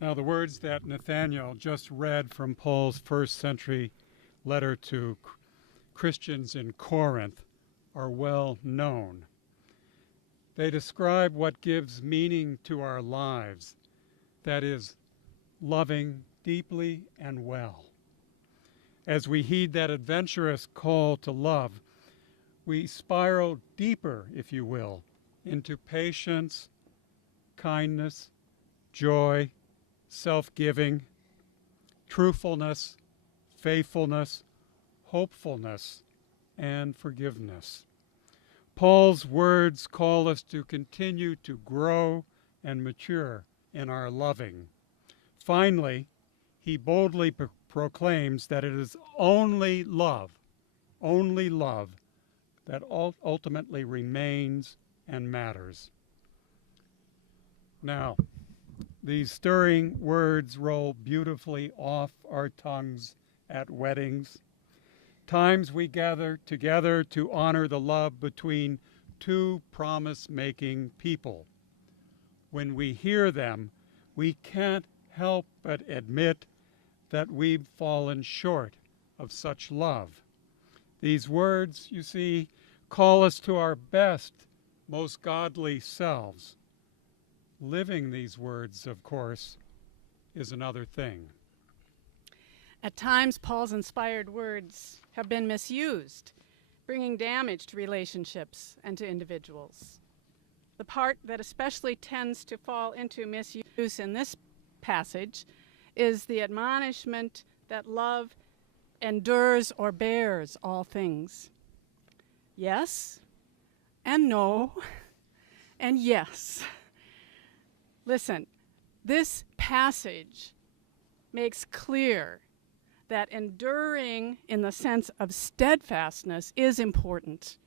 Now, the words that Nathaniel just read from Paul's first century letter to Christians in Corinth are well known. They describe what gives meaning to our lives, that is, loving deeply and well. As we heed that adventurous call to love, we spiral deeper, if you will, into patience, kindness, joy, self-giving, truthfulness, faithfulness, hopefulness, and forgiveness. Paul's words call us to continue to grow and mature in our loving. Finally, he boldly proclaims that it is only love that ultimately remains and matters. Now, these stirring words roll beautifully off our tongues at weddings, times we gather together to honor the love between two promise-making people. When we hear them, we can't help but admit that we've fallen short of such love. These words, you see, call us to our best, most godly selves. Living these words, of course, is another thing. At times, Paul's inspired words have been misused, bringing damage to relationships and to individuals. The part that especially tends to fall into misuse in this passage is the admonishment that love endures or bears all things. Yes, and no, and yes. Listen, this passage makes clear that enduring in the sense of steadfastness is important,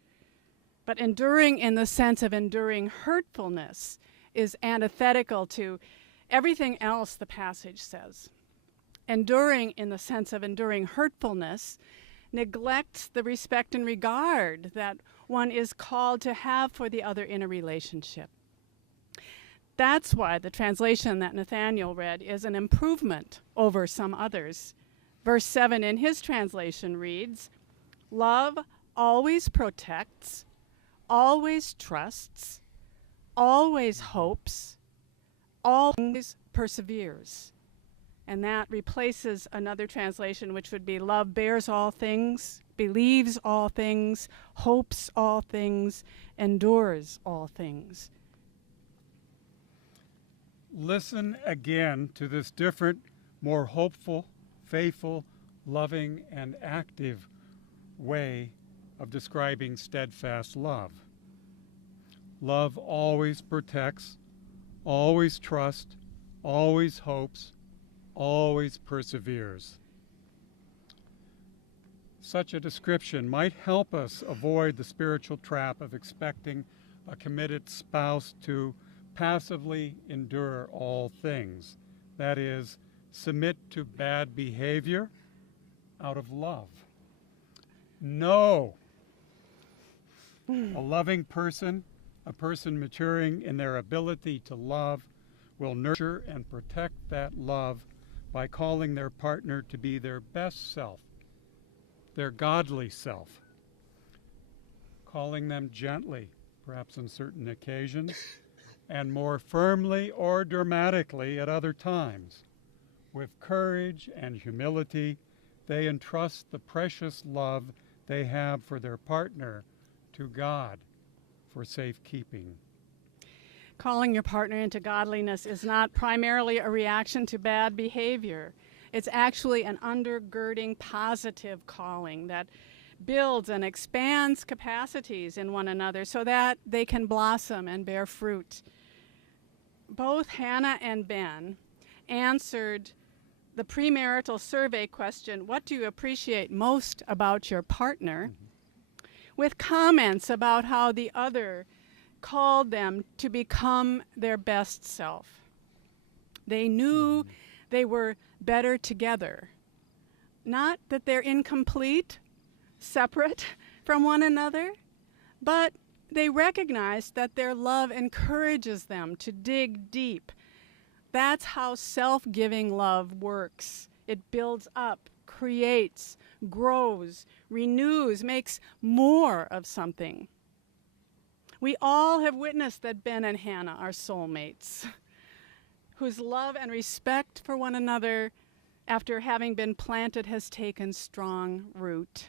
but enduring in the sense of enduring hurtfulness is antithetical to everything else the passage says. Enduring in the sense of enduring hurtfulness neglects the respect and regard that one is called to have for the other in a relationship. That's why the translation that Nathaniel read is an improvement over some others. Verse 7 in his translation reads, "Love always protects, always trusts, always hopes, always perseveres." And that replaces another translation, which would be, "Love bears all things, believes all things, hopes all things, endures all things." Listen again to this different, more hopeful, faithful, loving, and active way of describing steadfast love. Love always protects, always trusts, always hopes, always perseveres. Such a description might help us avoid the spiritual trap of expecting a committed spouse to passively endure all things. That is, submit to bad behavior out of love. No. A loving person, a person maturing in their ability to love, will nurture and protect that love by calling their partner to be their best self, their godly self, calling them gently, perhaps on certain occasions, and more firmly or dramatically at other times. With courage and humility, they entrust the precious love they have for their partner to God for safekeeping. Calling your partner into godliness is not primarily a reaction to bad behavior. It's actually an undergirding positive calling that builds and expands capacities in one another so that they can blossom and bear fruit. Both Hannah and Ben answered the premarital survey question, "What do you appreciate most about your partner?" with comments about how the other called them to become their best self. They knew they were better together. Not that they're incomplete, separate from one another, but they recognized that their love encourages them to dig deep, That's how self-giving love works. It builds up, creates, grows, renews, makes more of something. We all have witnessed that Ben and Hannah are soulmates, whose love and respect for one another, after having been planted, has taken strong root.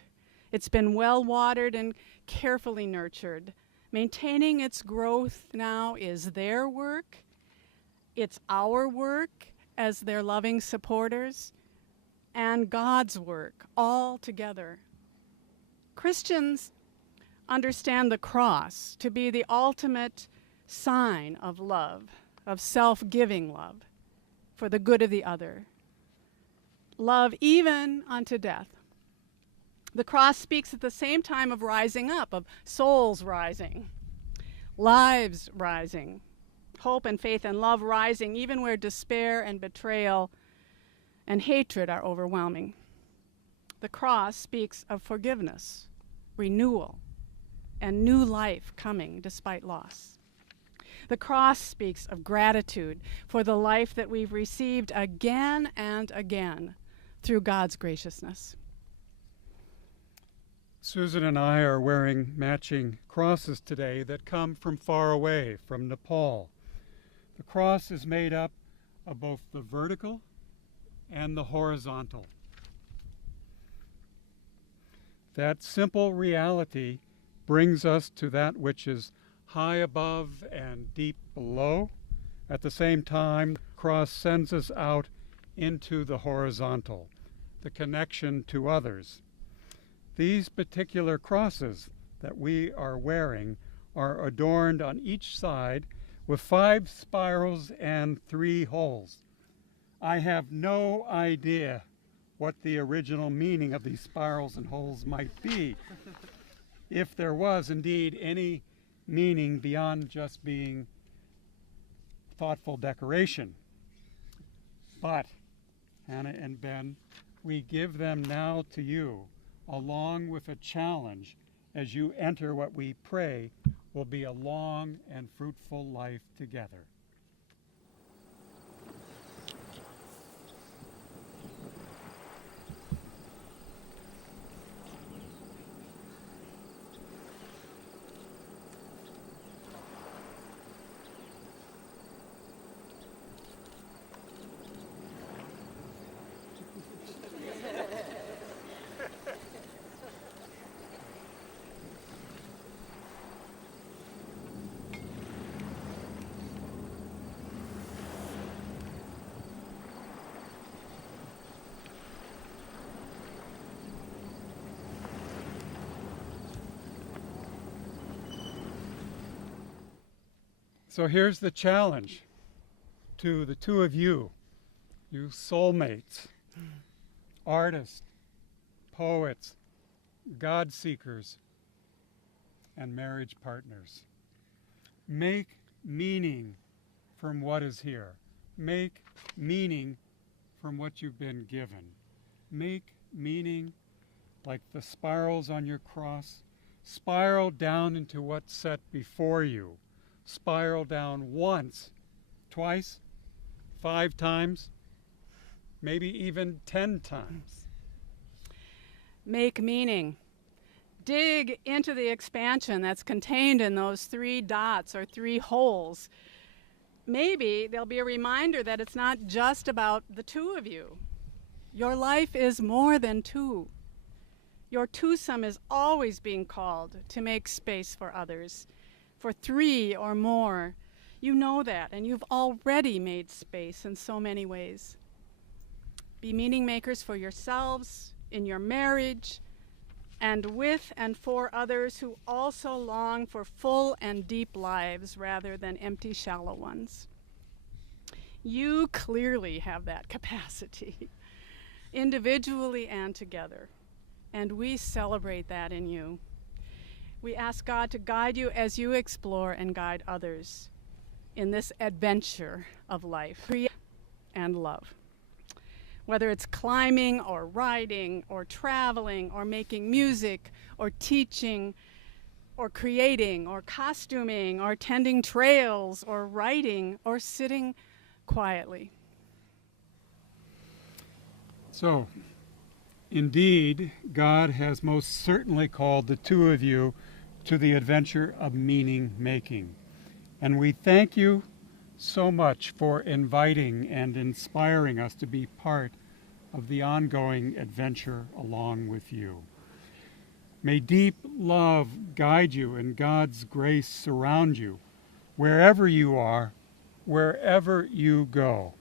It's been well watered and carefully nurtured. Maintaining its growth now is their work. It's our work as their loving supporters, and God's work all together. Christians understand the cross to be the ultimate sign of love, of self-giving love for the good of the other. Love even unto death. The cross speaks at the same time of rising up, of souls rising, lives rising, hope and faith and love rising, even where despair and betrayal and hatred are overwhelming. The cross speaks of forgiveness, renewal, and new life coming despite loss. The cross speaks of gratitude for the life that we've received again and again through God's graciousness. Susan and I are wearing matching crosses today that come from far away, from Nepal. The cross is made up of both the vertical and the horizontal. That simple reality brings us to that which is high above and deep below. At the same time, the cross sends us out into the horizontal, the connection to others. These particular crosses that we are wearing are adorned on each side with 5 spirals and 3 holes. I have no idea what the original meaning of these spirals and holes might be, if there was indeed any meaning beyond just being thoughtful decoration. But, Hannah and Ben, we give them now to you, along with a challenge as you enter what we pray will be a long and fruitful life together. So here's the challenge to the two of you, you soulmates, artists, poets, God seekers, and marriage partners. Make meaning from what is here. Make meaning from what you've been given. Make meaning like the spirals on your cross. Spiral down into what's set before you. Spiral down once, twice, 5 times, maybe even 10 times. Make meaning. Dig into the expansion that's contained in those 3 dots or 3 holes. Maybe there'll be a reminder that it's not just about the 2 of you. Your life is more than 2. Your twosome is always being called to make space for others, for 3 or more. You know that, and you've already made space in so many ways. Be meaning makers for yourselves, in your marriage, and with and for others who also long for full and deep lives rather than empty, shallow ones. You clearly have that capacity, individually and together, and we celebrate that in you. We ask God to guide you as you explore and guide others in this adventure of life and love. Whether it's climbing or riding or traveling or making music or teaching or creating or costuming or tending trails or writing or sitting quietly. So, indeed, God has most certainly called the two of you to the adventure of meaning making. And we thank you so much for inviting and inspiring us to be part of the ongoing adventure along with you. May deep love guide you and God's grace surround you wherever you are, wherever you go.